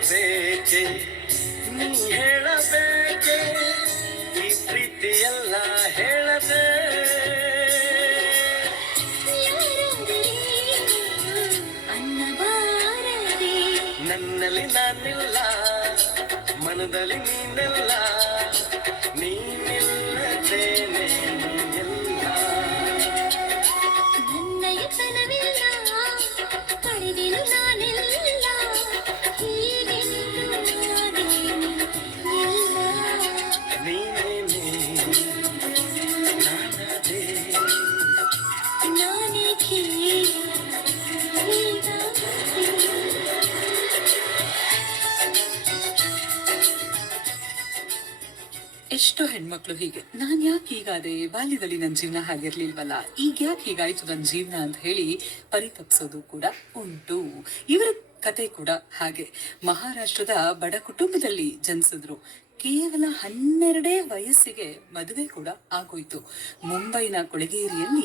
ಹೇಳಬೇಕೆ ನೀ ಹೇಳಬೇಕೆ ಈ ಪ್ರೀತಿಯೆಲ್ಲ ಹೇಳದೆ ಅನ್ನಬಾರದೆ ನನ್ನಲ್ಲಿ ನಾನಿಲ್ಲ ಮನದಲ್ಲಿ ನೀನೆಲ್ಲ ನೀನಿಲ್ಲದೇನೆ ಎಲ್ಲ ನನ್ನಯ ತನವಿಲ್ಲ ಪಡೆದಿರು ನಾನೆಲ್ಲ ಹೀಗೆಂದು ನಾನೇನು ಇಲ್ಲ ನೀನೇನೆ ನಾನದೇ ನಾನೇಕೆ ಹೀಗಾದೆ ಎಷ್ಟೋ ಹೆಣ್ಮಕ್ಳು ಹೀಗೆ ನಾನ್ ಯಾಕೆ ಹೀಗಾದೆ, ಬಾಲ್ಯದಲ್ಲಿ ನನ್ನ ಜೀವನ ಹಾಗಿರ್ಲಿಲ್ವಲ್ಲ, ಈಗ ಯಾಕೆ ಹೀಗಾಯ್ತು ನನ್ನ ಜೀವನ ಅಂತ ಹೇಳಿ ಪರಿತಪ್ಸೋದು ಕೂಡ ಉಂಟು. ಇವರ ಕತೆ ಕೂಡ ಹಾಗೆ. ಮಹಾರಾಷ್ಟ್ರದ ಬಡ ಕುಟುಂಬದಲ್ಲಿ ಜನಿಸಿದ್ರು. ಕೇವಲ 12 ವಯಸ್ಸಿಗೆ ಮದುವೆ ಕೂಡ ಆಗೋಯ್ತು. ಮುಂಬೈನ ಕೊಳಗೇರಿಯಲ್ಲಿ